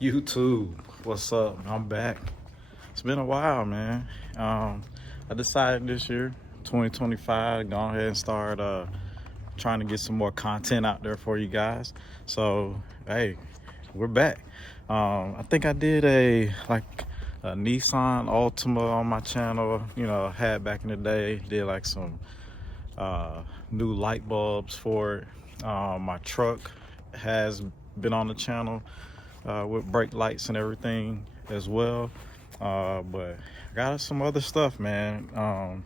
YouTube, what's up? I'm back. It's been a while, man. I decided this year, 2025, to go ahead and start trying to get some more content out there for you guys. So, hey, we're back. I think I did a Nissan Altima on my channel. Had back in the day. Did like some new light bulbs for it. My truck has been on the channel with brake lights and everything as well. But I got some other stuff, man. I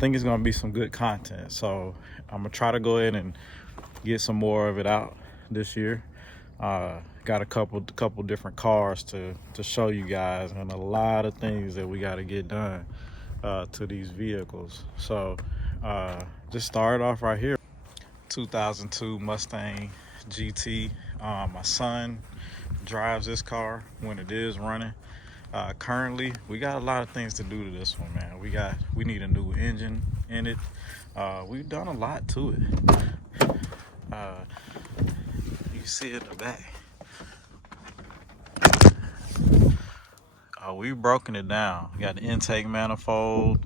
think it's gonna be some good content. So I'm gonna try to go ahead and get some more of it out this year. Got a couple different cars to show you guys, and a lot of things that we got to get done to these vehicles. So just start off right here. 2002 Mustang GT. My son drives this car when it is running. Currently, we got a lot of things to do to this one, man. We need a new engine in it. We've done a lot to it. You see it in the back. We've broken it down. We got the intake manifold,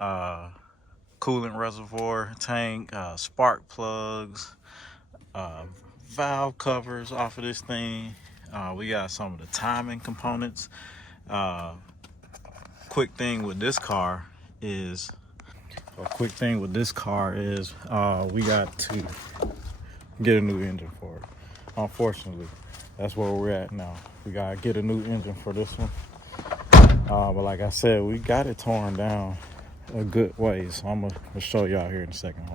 coolant reservoir tank, spark plugs, valve covers off of this thing. We got some of the timing components. Quick thing with this car is we got to get a new engine for it. Unfortunately, that's where we're at now. We gotta get a new engine for this one. But like I said, we got it torn down a good way, so I'm gonna show y'all here in a second.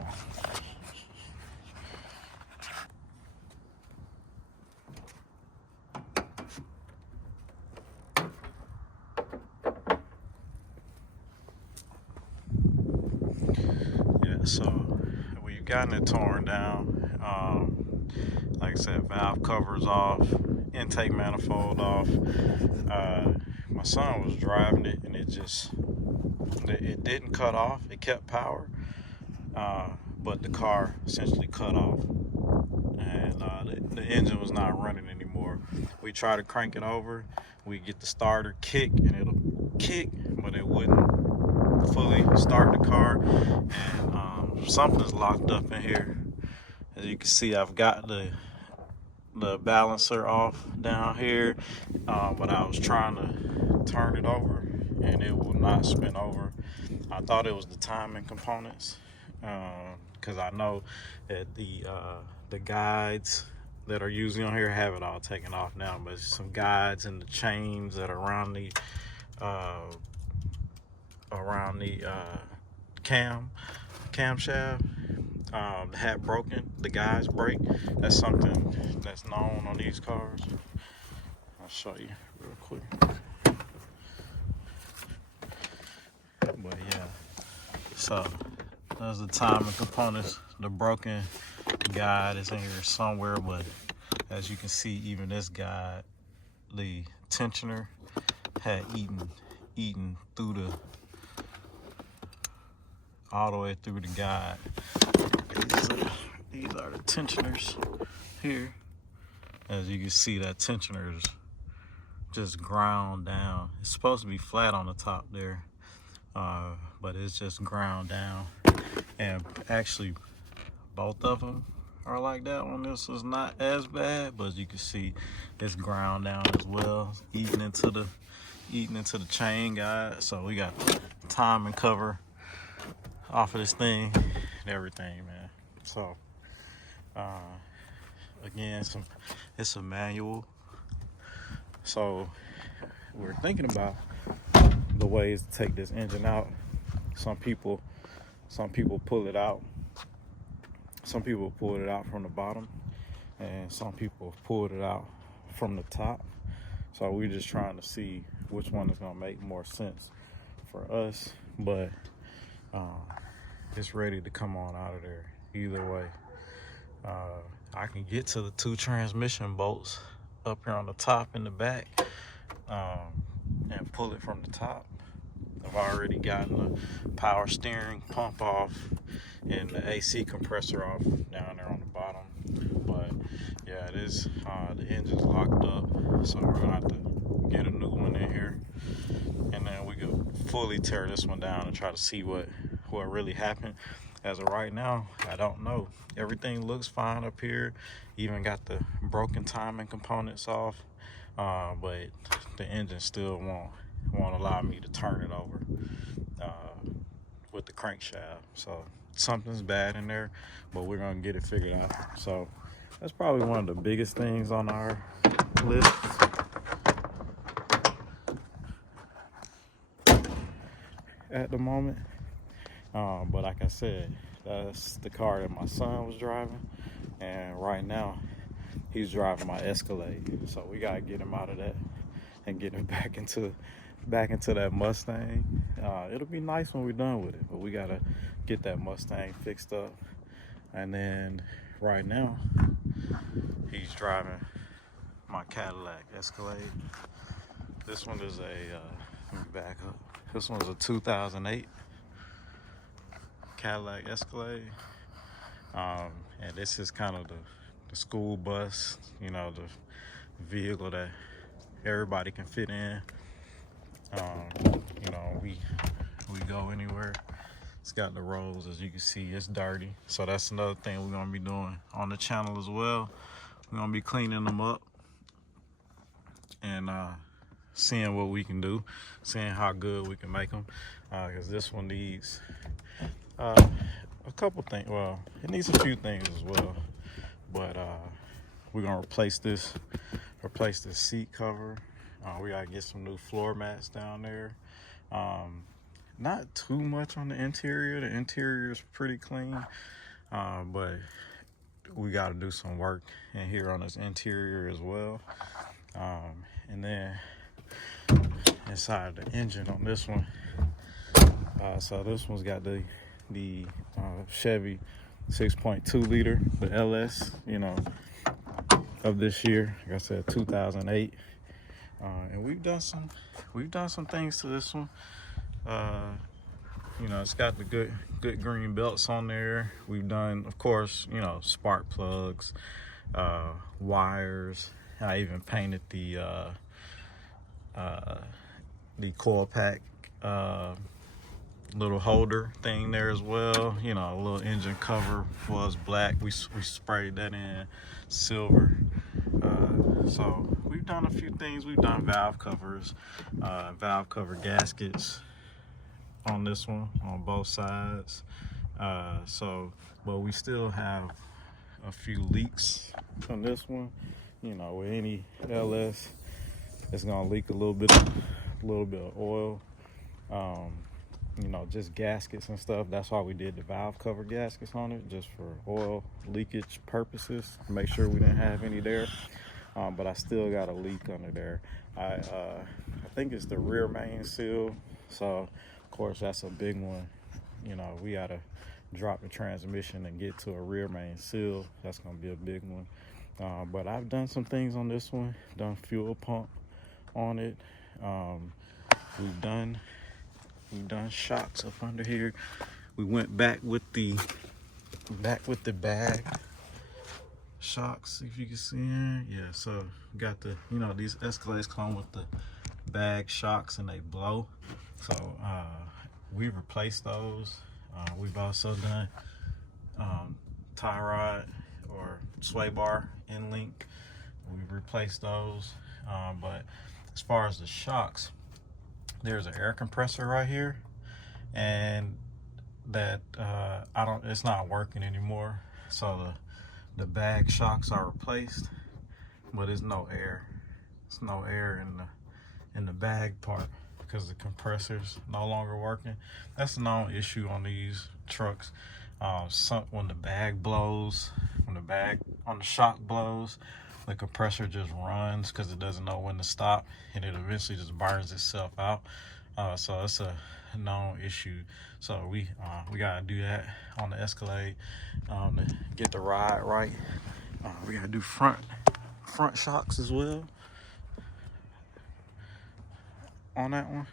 Yeah, so we've gotten it torn down. Like I said, valve covers off, intake manifold off. My son was driving it, and it didn't cut off. It kept power, but the car essentially cut off, and the engine was not running anymore. We tried to crank it over. We get the starter kick, and it'll kick, but it wouldn't fully start the car. And something's locked up in here. As you can see, I've got the balancer off down here, but I was trying to turn it over and it will not spin over. I thought it was the timing components, because I know that the guides that are usually on here have it all taken off now, but some guides and the chains that are around the camshaft had broken. The guides break. That's something that's known on these cars. I'll show you real quick. But yeah, so those are the timing components. The broken guide is in here somewhere, but as you can see, even this guide, the tensioner had eaten through all the way through the guide. These are the tensioners here. As you can see, that tensioner is just ground down. It's supposed to be flat on the top there, but it's just ground down. And actually, both of them are like that one. This is not as bad, but as you can see, it's ground down as well, eating into the chain guide. So we got the timing cover off of this thing and everything, man. So again, it's a manual. So we're thinking about the ways to take this engine out. Some people pull it out. Some people pull it out from the bottom, and some people pulled it out from the top. So we're just trying to see which one is gonna make more sense for us. But it's ready to come on out of there either way. I can get to the two transmission bolts up here on the top and the back, and pull it from the top. I've already gotten the power steering pump off and the AC compressor off down there on the bottom. But yeah, it is. The engine's locked up, so we're gonna have to get a new one in here, and then we can fully tear this one down and try to see what really happened. As of right now, I don't know. Everything looks fine up here. Even got the broken timing components off, but the engine still won't allow me to turn it over with the crankshaft. So something's bad in there, but we're gonna get it figured out. So that's probably one of the biggest things on our list. At the moment. But like I said, that's the car that my son was driving, and right now he's driving my Escalade. So we gotta get him out of that and get him back into that Mustang. It'll be nice when we're done with it, but we gotta get that Mustang fixed up. And then right now he's driving my Cadillac Escalade. This one is let me back up. This one's a 2008 Cadillac Escalade. And this is kind of the school bus, you know, the vehicle that everybody can fit in. You know, we go anywhere. It's got the rolls, as you can see, it's dirty. So that's another thing we're gonna be doing on the channel as well. We're gonna be cleaning them up and seeing what we can do, seeing how good we can make them. Because this one needs a couple things. Well, it needs a few things as well. But we're gonna replace this seat cover. We gotta get some new floor mats down there. Not too much on the interior. The interior is pretty clean, but we gotta do some work in here on this interior as well. And then inside the engine on this one. So this one's got the Chevy 6.2 liter, the LS, you know, of this year. Like I said, 2008. And we've done some things to this one. You know, it's got the good green belts on there. We've done, of course, you know, spark plugs, wires. I even painted the coil pack little holder thing there as well. You know, a little engine cover was black. We sprayed that in silver. So we've done a few things. We've done valve covers, valve cover gaskets on this one on both sides. But we still have a few leaks on this one. You know, with any LS, it's gonna leak a little bit of oil. You know, just gaskets and stuff. That's why we did the valve cover gaskets on it, just for oil leakage purposes, to make sure we didn't have any there. But I still got a leak under there. I think it's the rear main seal. So of course that's a big one. You know, we gotta drop the transmission and get to a rear main seal. That's gonna be a big one. But I've done some things on this one. Done fuel pump on it. We've done shocks up under here. We went back with the bag shocks, if you can see here. Yeah, so we got the, you know, these Escalades come with the bag shocks and they blow. So we replaced those. We've also done tie rod or sway bar end link. We've replaced those. But as far as the shocks, there's an air compressor right here, and that it's not working anymore. So the bag shocks are replaced, but there's no air. There's no air in the bag part because the compressor's no longer working. That's a known issue on these trucks. When the bag blows, when the bag on the shock blows, the compressor just runs because it doesn't know when to stop, and it eventually just burns itself out. So it's a known issue. So we gotta do that on the Escalade to get the ride right. We gotta do front shocks as well on that one.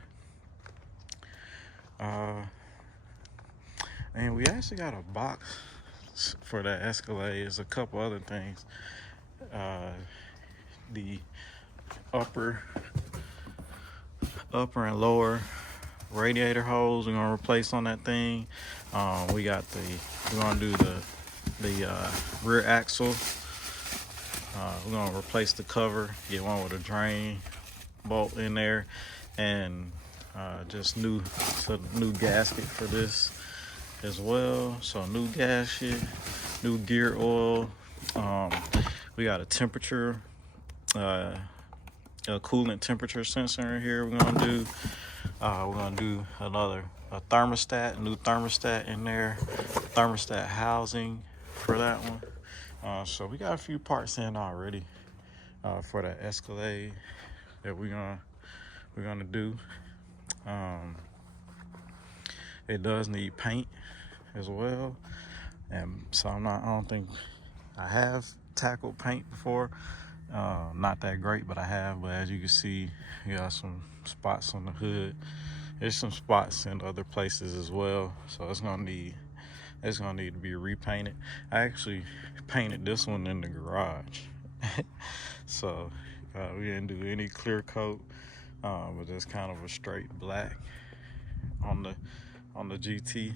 And we actually got a box for that Escalade. There's a couple other things the upper and lower radiator hose we're gonna replace on that thing. We're gonna do the rear axle. We're gonna replace the cover, get one with a drain bolt in there, and just new gasket for this as well. So new gasket, new gear oil. We got a temperature, a coolant temperature sensor in here. We're gonna do a thermostat, new thermostat in there, thermostat housing for that one. So we got a few parts in already for that Escalade that we're gonna do. It does need paint as well, and so I don't think I have tackled paint before. Not that great, but I have. But as you can see, you got some spots on the hood. There's some spots in other places as well, so it's gonna need to be repainted. I actually painted this one in the garage, so we didn't do any clear coat, but just kind of a straight black on the GT,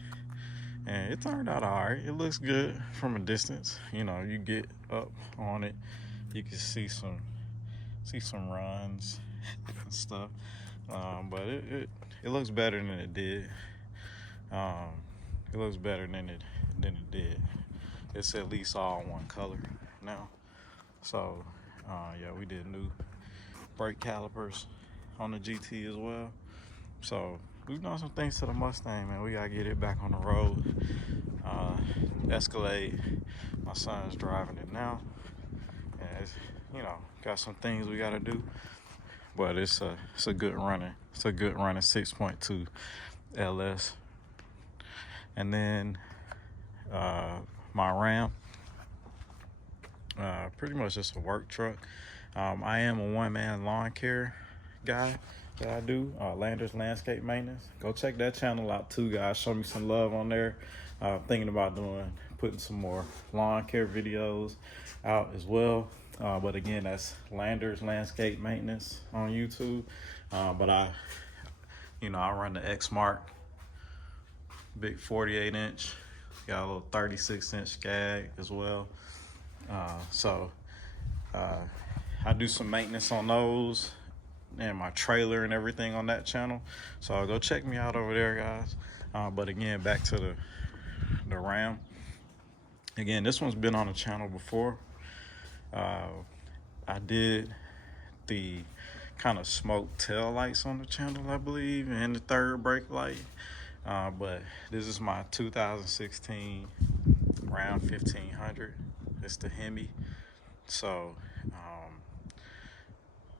and it turned out all right. It looks good from a distance. You know, you get up on it, you can see some runs and stuff, but it looks better than it did. It looks better than it did. It's at least all one color now. So yeah, we did new brake calipers on the GT as well. So we've done some things to the Mustang, man. We gotta get it back on the road. Escalade, my son's driving it now, and it's, got some things we gotta do, but it's a good running 6.2 LS. And then my Ram, pretty much just a work truck. I am a one-man lawn care guy that I do, Landers Landscape Maintenance. Go check that channel out too, guys. Show me some love on there. Thinking about putting some more lawn care videos out as well. But again, that's Landers Landscape Maintenance on YouTube. But I run the Exmark, big 48-inch, got a little 36-inch Skag as well. So I do some maintenance on those and my trailer and everything on that channel. So go check me out over there, guys. But again, back to the Ram. Again, this one's been on the channel before. I did the kind of smoke tail lights on the channel, I believe, and the third brake light. But this is my 2016 Ram 1500. It's the Hemi. So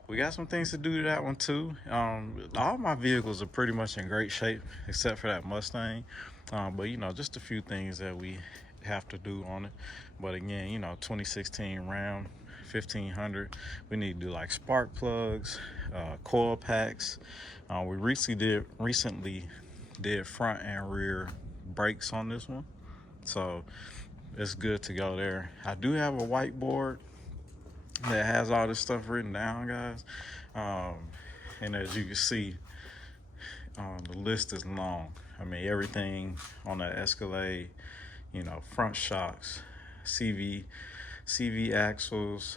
we got some things to do to that one too. All my vehicles are pretty much in great shape except for that Mustang. But just a few things that we have to do on it. But again, 2016 Ram 1500, we need to do like spark plugs, coil packs. We recently did front and rear brakes on this one, so it's good to go there. I do have a whiteboard that has all this stuff written down, guys, and as you can see, the list is long. I mean, everything on that Escalade, front shocks, CV axles,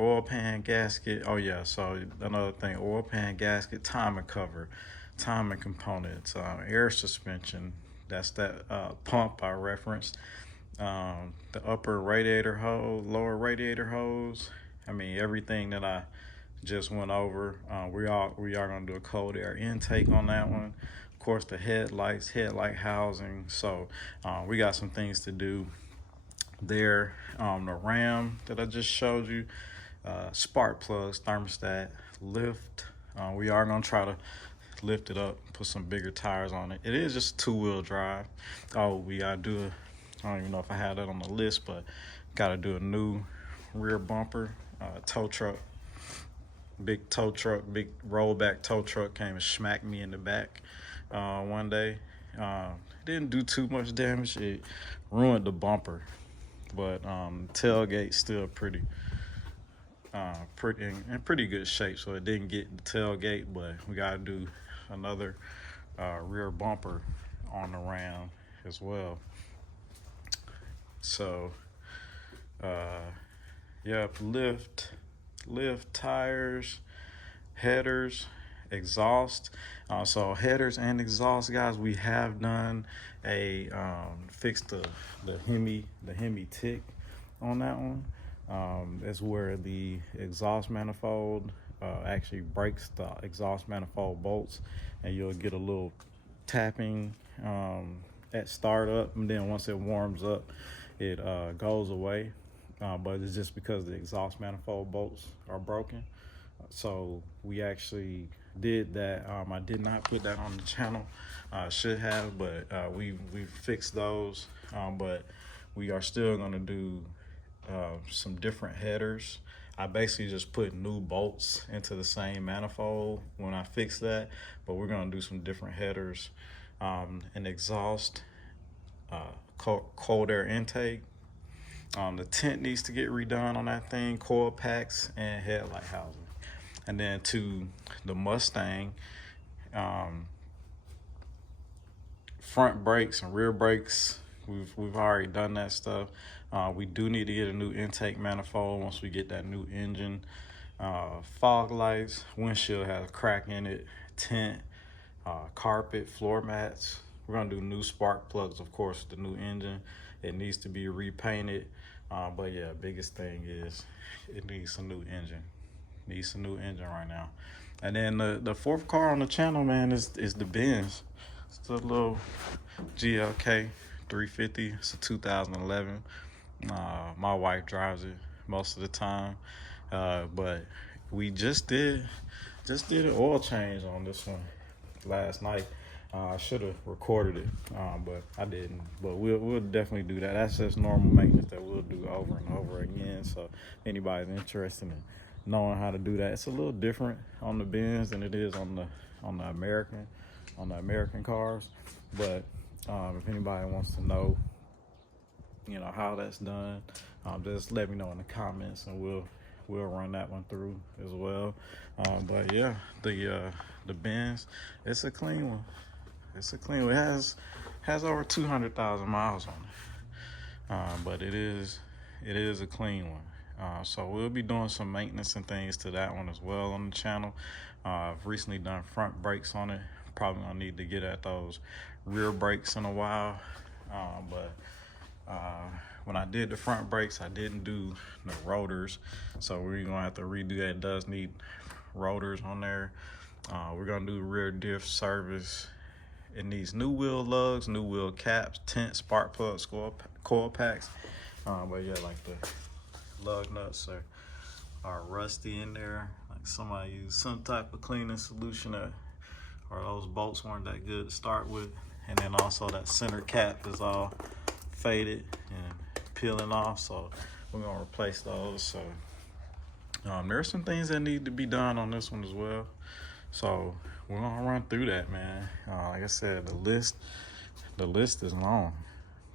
oil pan gasket. Oh yeah, so another thing, oil pan gasket, timing cover, timing components, air suspension, that's that pump I referenced, the upper radiator hose, lower radiator hose. I mean, everything that I just went over. We are gonna do a cold air intake on that one. Of course, the headlight housing. So we got some things to do there. The Ram that I just showed you, spark plugs, thermostat, lift. We are gonna try to lift it up, put some bigger tires on it. It is just 2-wheel drive. Oh, we gotta do I don't even know if I had that on the list, but gotta do a new rear bumper. Tow truck, big rollback tow truck came and smacked me in the back one day. Didn't do too much damage. It ruined the bumper, but tailgate's still pretty in pretty good shape, so it didn't get the tailgate, but we got to do another rear bumper on the Ram as well. So yep, lift, tires, headers, exhaust. So headers and exhaust, guys, we have done a fixed the Hemi tick on that one. That's where the exhaust manifold actually breaks the exhaust manifold bolts, and you'll get a little tapping at startup, and then once it warms up, it goes away. But it's just because the exhaust manifold bolts are broken. So we actually did that. I did not put that on the channel. Should have, but we fixed those. But we are still gonna do some different headers. I basically just put new bolts into the same manifold when I fix that, but we're gonna do some different headers, an exhaust, cold air intake. The tent needs to get redone on that thing, coil packs and headlight housing. And then to the Mustang, front brakes and rear brakes, we've already done that stuff. We do need to get a new intake manifold once we get that new engine. Fog lights, windshield has a crack in it, tent, carpet, floor mats. We're gonna do new spark plugs, of course, the new engine. It needs to be repainted. But yeah, biggest thing is it needs a new engine. Needs a new engine right now. And then the fourth car on the channel, man, is the Benz. It's a little GLK 350. It's a 2011. My wife drives it most of the time. But we just did an oil change on this one last night. I should have recorded it, but I didn't. But we'll definitely do that. That's just normal maintenance that we'll do over and over again. So if anybody's interested in knowing how to do that, it's a little different on the Benz than it is on the American cars. But if anybody wants to know, how that's done, just let me know in the comments, and we'll run that one through as well. But yeah, the Benz, it's a clean one. It's a clean one. It has over 200,000 miles on it, but it is a clean one. So we'll be doing some maintenance and things to that one as well on the channel. I've recently done front brakes on it. Probably gonna need to get at those rear brakes in a while. But when I did the front brakes, I didn't do the rotors, so we're gonna have to redo that. It does need rotors on there. We're gonna do rear diff service. It needs new wheel lugs, new wheel caps, tent, spark plugs, coil packs. But yeah, like the lug nuts are rusty in there. Like somebody used some type of cleaning solution, or those bolts weren't that good to start with. And then also that center cap is all faded and peeling off, so we're gonna replace those. So there's some things that need to be done on this one as well. So we're gonna run through that, man. Like I said, the list is long.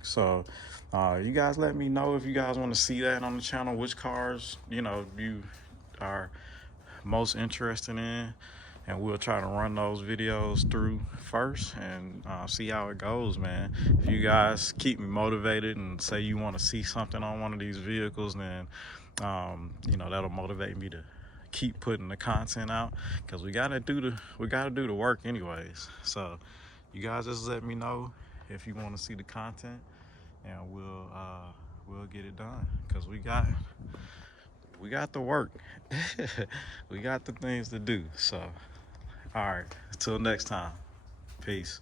So you guys let me know if you guys want to see that on the channel, which cars you are most interested in, and we'll try to run those videos through first and see how it goes, man. If you guys keep me motivated and say you want to see something on one of these vehicles, then that'll motivate me to keep putting the content out, because we gotta do the work anyways. So you guys just let me know if you want to see the content, and we'll get it done, because we got the work. We got the things to do. So all right, until next time, peace.